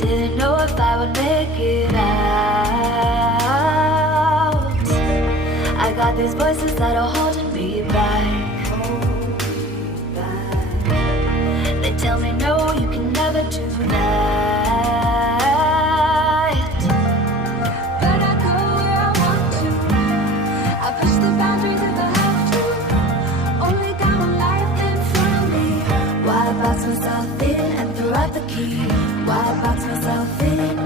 Didn't know if I would make it out. I got these voices that are holding me back. They tell me no, you can never do that. But I go where I want to. I push the boundaries if I have to. Only got one life in front of me. Why box myself in and throw out the key? Why box myself in?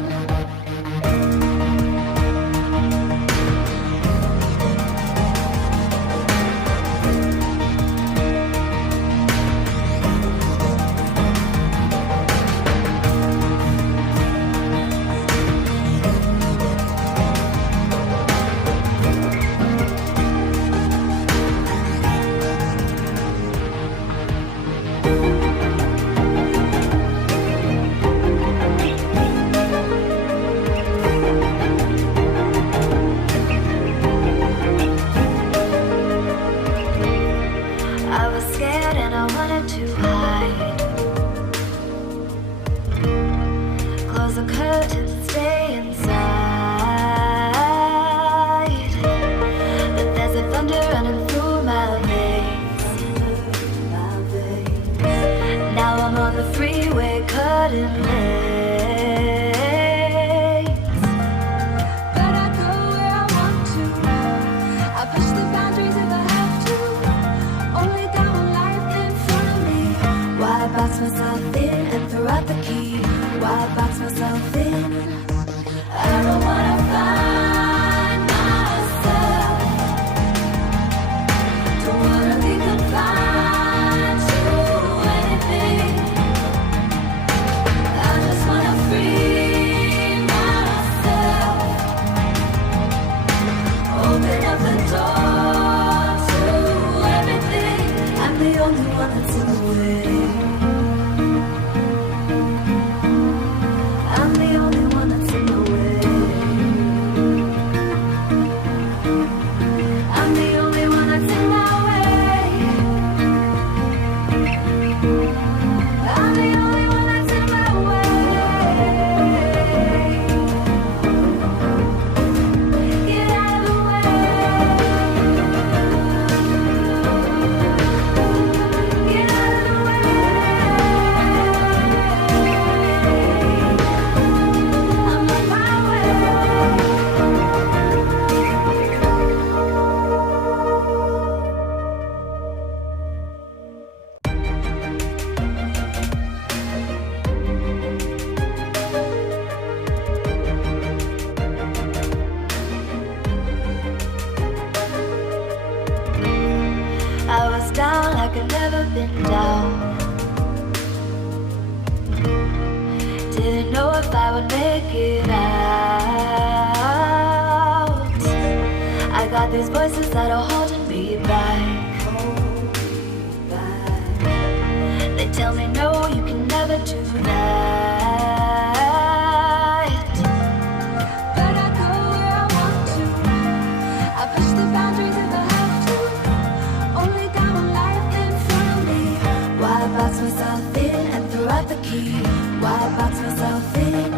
I was scared and I wanted to hide. Close the curtains and stay inside. But there's a thunder running through my veins. Now I'm on the freeway cutting lanes. But I go where I want to. I push the boundaries if I have to. Only got one life in front of me. Why box myself in and throw out the key? Why box myself in? I don't wanna find myself. Don't wanna be confined to anything. I just wanna free myself. Open up the door to everything. I'm the only one that's in the way. I'm the only one that's in the way. I'm the only one that's in my way. I'm the only one that's in my way. Get out of the way. Get out of the way. I'm on my way. I was down like I'd never been down. Didn't know if I would make it out. I got these voices that are holding me back. They tell me no, you can never do that. But I go where I want to. I push the boundaries if I have to. Only got one life in front of me. Why box myself in and throw out the key? Why box myself in?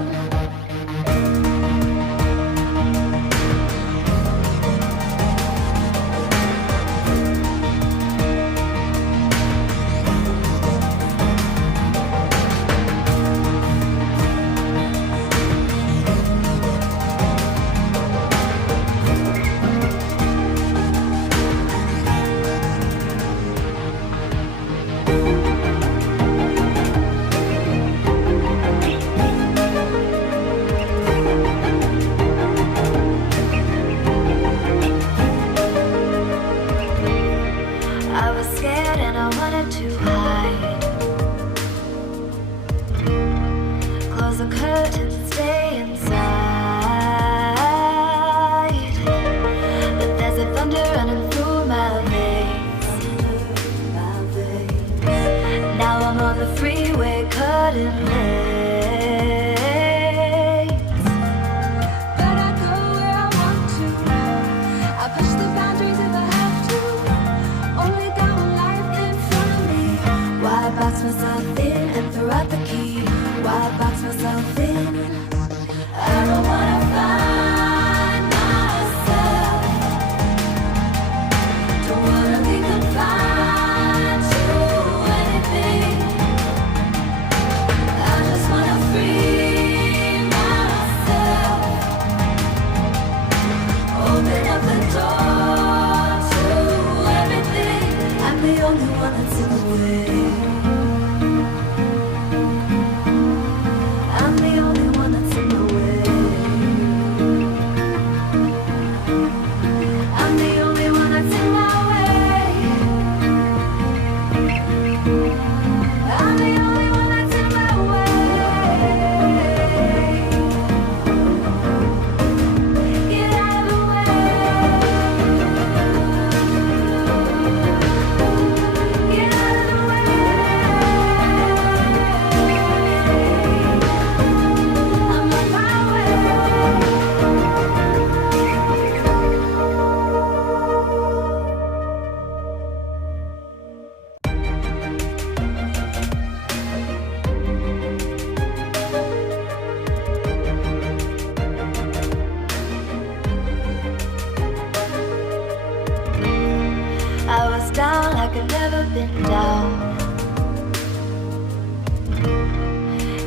I was scared and I wanted to hide. Close the curtains and stay inside. But there's a thunder running through my veins. Now I'm on the freeway cutting lanes. But I go where I want to. I push the boundaries if I have to. Only got one life in front of me. Why box myself in and throw out the key? Why box myself in?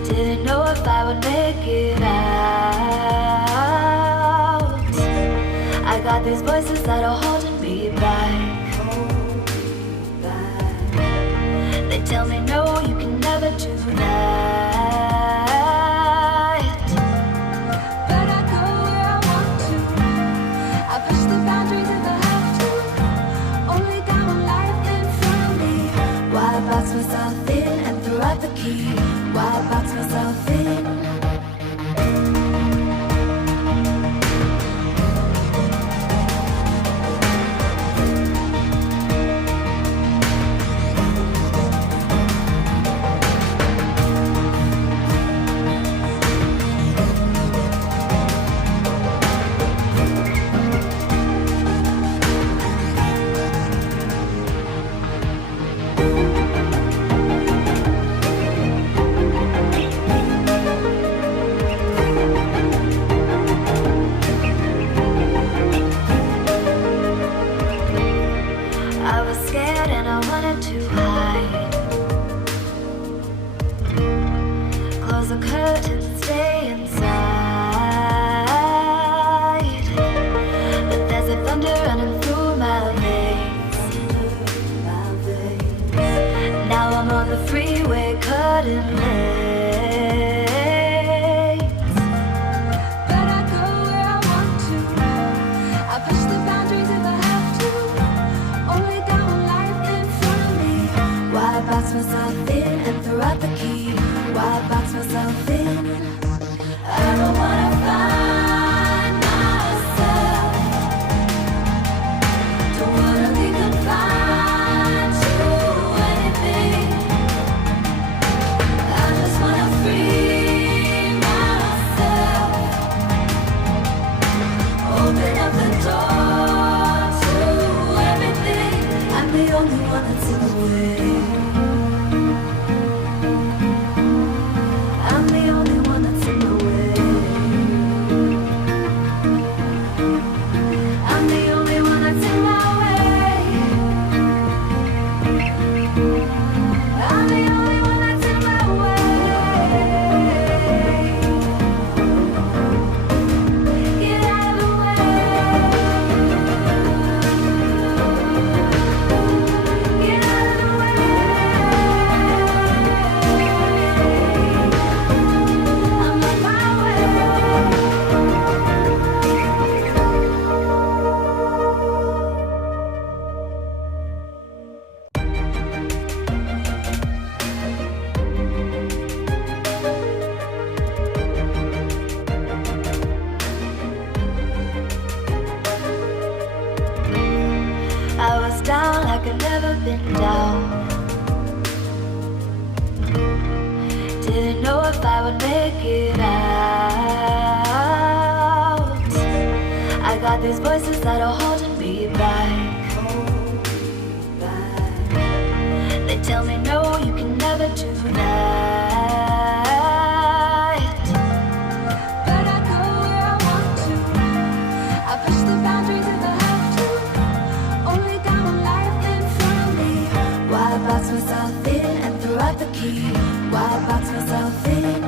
Didn't know if I would make it out. I got these voices that are holding me back. They tell me no, you can never do that. But I go where I want to. I push the boundaries if I have to. Only down with life in front of me. Why box myself in and throw out the key? Why box myself in? I was scared and I wanted to hide. Close the curtains, stay inside. But there's a thunder running through my veins. Now I'm on the freeway cutting lanes. But I go where I want to. I push the boundaries if I have to. Only down with life in front of me. Why box myself in and throw out the key? Why box myself in? I don't wanna find myself. Don't wanna be confined to anything. I just wanna free myself. Open up the door to everything. I'm the only one that's in the way. I'm the only one that's in the way. I'm the only one that's in my way. I'm the only one that's in my way. Get out of the way. Get out of the way. I'm on my way. I was down like I'd never been down. Didn't know if I would make it out. I got these voices that are holding me back. They tell me no, you can never do that. But I go where I want to. I push the boundaries if I have to. Only down with life in front of me. Why box myself in and throw out the key? Why box myself in?